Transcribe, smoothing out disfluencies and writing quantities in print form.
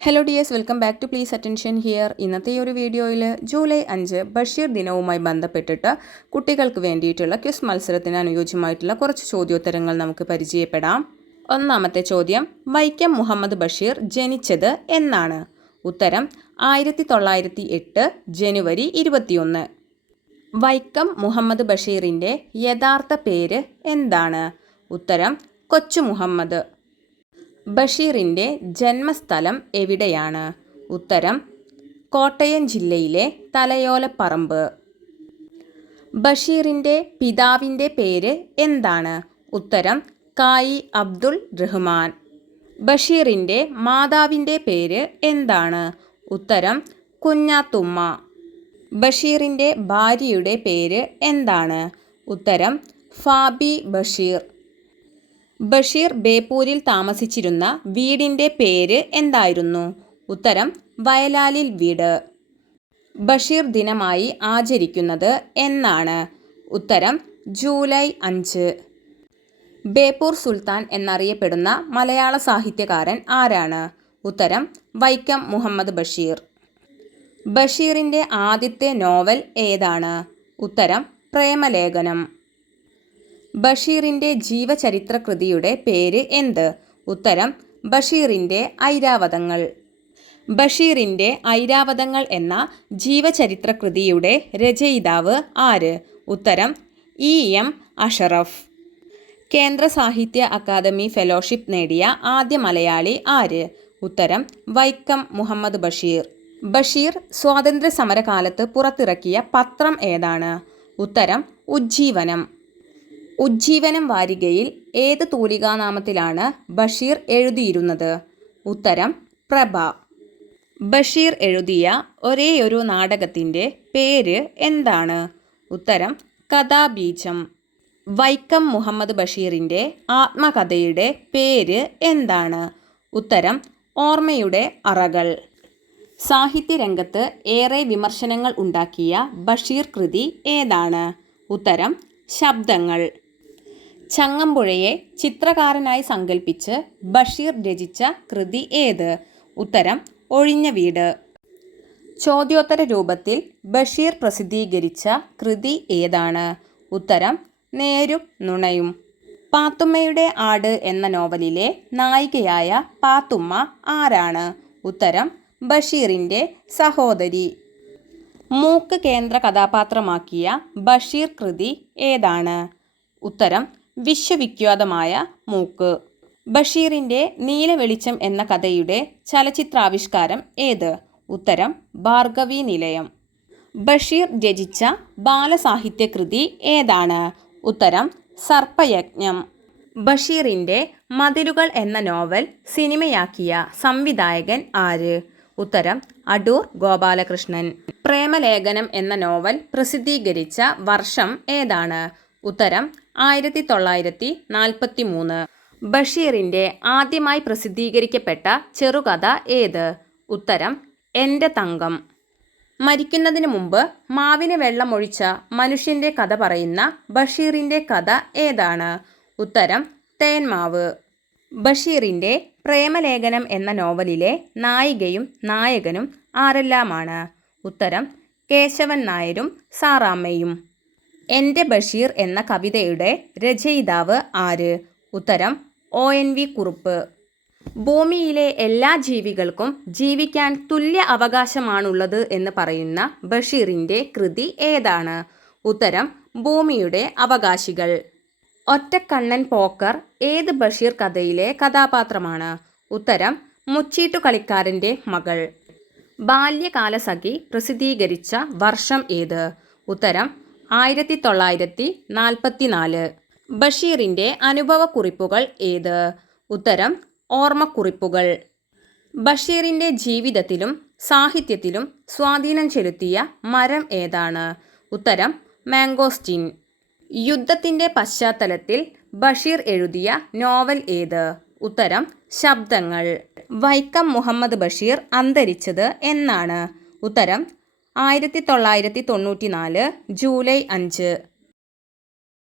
Hello dears, welcome back to please attention here. ഇന്നത്തെ ഈ ഒരു വീഡിയോയിൽ ജൂലൈ 5 ബഷീർ ദിനവുമായി ബന്ധപ്പെട്ടിട്ട് കുട്ടികൾക്ക് വേണ്ടിയിട്ടുള്ള ക്വിസ് മത്സരത്തിന് അനുയോജ്യമായിട്ടുള്ള കുറച്ച് ചോദ്യോത്തരങ്ങൾ നമുക്ക് പരിചയപ്പെടാം. ഒന്നാമത്തെ ചോദ്യം, വൈക്കം മുഹമ്മദ് ബഷീർ ജനിച്ചത് എന്നാണ്? ഉത്തരം 1908 ജനുവരി 21. വൈക്കം മുഹമ്മദ് ബഷീറിൻ്റെ യഥാർത്ഥ പേര് എന്താണ്? ഉത്തരം കൊച്ചു മുഹമ്മദ്. ബഷീറിൻ്റെ ജന്മസ്ഥലം എവിടെയാണ്? ഉത്തരം കോട്ടയം ജില്ലയിലെ തലയോലപ്പറമ്പ്. ബഷീറിൻ്റെ പിതാവിൻ്റെ പേര് എന്താണ്? ഉത്തരം കായി അബ്ദുൾ റഹ്മാൻ. ബഷീറിൻ്റെ മാതാവിൻ്റെ പേര് എന്താണ്? ഉത്തരം കുഞ്ഞാത്തുമ്മ. ബഷീറിൻ്റെ ഭാര്യയുടെ പേര് എന്താണ്? ഉത്തരം ഫാബി ബഷീർ. ബഷീർ ബേപ്പൂരിൽ താമസിച്ചിരുന്ന വീടിൻ്റെ പേര് എന്തായിരുന്നു? ഉത്തരം വയലാലിൽ വീട്. ബഷീർ ദിനമായി ആചരിക്കുന്നത് എന്നാണ്? ഉത്തരം ജൂലൈ 5. ബേപ്പൂർ സുൽത്താൻ എന്നറിയപ്പെടുന്ന മലയാള സാഹിത്യകാരൻ ആരാണ്? ഉത്തരം വൈക്കം മുഹമ്മദ് ബഷീർ. ബഷീറിൻ്റെ ആദ്യത്തെ നോവൽ ഏതാണ്? ഉത്തരം പ്രേമലേഖനം. ബഷീറിൻ്റെ ജീവചരിത്ര കൃതിയുടെ പേര് എന്ത്? ഉത്തരം ബഷീറിൻ്റെ ഐരാവതങ്ങൾ. ബഷീറിൻ്റെ ഐരാവതങ്ങൾ എന്ന ജീവചരിത്ര കൃതിയുടെ രചയിതാവ് ആര്? ഉത്തരം EM അഷറഫ്. കേന്ദ്ര സാഹിത്യ അക്കാദമി ഫെലോഷിപ്പ് നേടിയ ആദ്യ മലയാളി ആര്? ഉത്തരം വൈക്കം മുഹമ്മദ് ബഷീർ. ബഷീർ സ്വാതന്ത്ര്യ സമരകാലത്ത് പുറത്തിറക്കിയ പത്രം ഏതാണ്? ഉത്തരം ഉജ്ജീവനം. ഉജ്ജീവനം വാരികയിൽ ഏത് തൂലികാനാമത്തിലാണ് ബഷീർ എഴുതിയിരുന്നത്? ഉത്തരം പ്രഭ. ബഷീർ എഴുതിയ ഒരേയൊരു നാടകത്തിൻ്റെ പേര് എന്താണ്? ഉത്തരം കഥാബീജം. വൈക്കം മുഹമ്മദ് ബഷീറിൻ്റെ ആത്മകഥയുടെ പേര് എന്താണ്? ഉത്തരം ഓർമ്മയുടെ അറകൾ. സാഹിത്യരംഗത്ത് ഏറെ വിമർശനങ്ങൾ ഉണ്ടാക്കിയ ബഷീർ കൃതി ഏതാണ്? ഉത്തരം ശബ്ദങ്ങൾ. ചങ്ങമ്പുഴയെ ചിത്രകാരനായി സങ്കല്പിച്ച് ബഷീർ രചിച്ച കൃതി ഏത്? ഉത്തരം ഒഴിഞ്ഞ വീട്. ചോദ്യോത്തര രൂപത്തിൽ ബഷീർ പ്രസിദ്ധീകരിച്ച കൃതി ഏതാണ്? ഉത്തരം നേരും നുണയും. പാത്തുമ്മയുടെ ആട് എന്ന നോവലിലെ നായികയായ പാത്തുമ്മ ആരാണ്? ഉത്തരം ബഷീറിൻ്റെ സഹോദരി. മൂക്ക് കേന്ദ്ര കഥാപാത്രമാക്കിയ ബഷീർ കൃതി ഏതാണ്? ഉത്തരം വിശ്വവിഖ്യാതമായ മൂക്ക്. ബഷീറിൻ്റെ നീലവെളിച്ചം എന്ന കഥയുടെ ചലച്ചിത്രാവിഷ്കാരം ഏത്? ഉത്തരം ഭാർഗവീ നിലയം. ബഷീർ രചിച്ച ബാലസാഹിത്യകൃതി ഏതാണ്? ഉത്തരം സർപ്പയജ്ഞം. ബഷീറിൻ്റെ മതിലുകൾ എന്ന നോവൽ സിനിമയാക്കിയ സംവിധായകൻ ആര്? ഉത്തരം അടൂർ ഗോപാലകൃഷ്ണൻ. പ്രേമലേഖനം എന്ന നോവൽ പ്രസിദ്ധീകരിച്ച വർഷം ഏതാണ്? ഉത്തരം 1943. ബഷീറിൻ്റെ ആദ്യമായി പ്രസിദ്ധീകരിക്കപ്പെട്ട ചെറുകഥ ഏത്? ഉത്തരം എൻ്റെ തങ്കം. മരിക്കുന്നതിന് മുമ്പ് മാവിന് വെള്ളമൊഴിച്ച മനുഷ്യൻ്റെ കഥ പറയുന്ന ബഷീറിൻ്റെ കഥ ഏതാണ്? ഉത്തരം തേന്മാവ്. ബഷീറിൻ്റെ പ്രേമലേഖനം എന്ന നോവലിലെ നായികയും നായകനും ആരെല്ലാമാണ്? ഉത്തരം കേശവൻ നായരും സാറാമ്മയും. എൻ്റെ ബഷീർ എന്ന കവിതയുടെ രചയിതാവ് ആര്? ഉത്തരം ONV കുറുപ്പ്. ഭൂമിയിലെ എല്ലാ ജീവികൾക്കും ജീവിക്കാൻ തുല്യ അവകാശമാണുള്ളത് എന്ന് പറയുന്ന ബഷീറിൻ്റെ കൃതി ഏതാണ്? ഉത്തരം ഭൂമിയുടെ അവകാശികൾ. ഒറ്റക്കണ്ണൻ പോക്കർ ഏത് ബഷീർ കഥയിലെ കഥാപാത്രമാണ്? ഉത്തരം മുച്ചീട്ടുകളിക്കാരൻ്റെ മകൾ. ബാല്യകാലസഖി പ്രസിദ്ധീകരിച്ച വർഷം ഏത്? ഉത്തരം 1944. ബഷീറിൻ്റെ അനുഭവക്കുറിപ്പുകൾ ഏത്? ഉത്തരം ഓർമ്മക്കുറിപ്പുകൾ. ബഷീറിൻ്റെ ജീവിതത്തിലും സാഹിത്യത്തിലും സ്വാധീനം ചെലുത്തിയ മരം ഏതാണ്? ഉത്തരം മാംഗോസ്റ്റീൻ. യുദ്ധത്തിൻ്റെ പശ്ചാത്തലത്തിൽ ബഷീർ എഴുതിയ നോവൽ ഏത്? ഉത്തരം ശബ്ദങ്ങൾ. വൈക്കം മുഹമ്മദ് ബഷീർ അന്തരിച്ചത് എന്നാണ്? ഉത്തരം 1994 ജൂലൈ 5.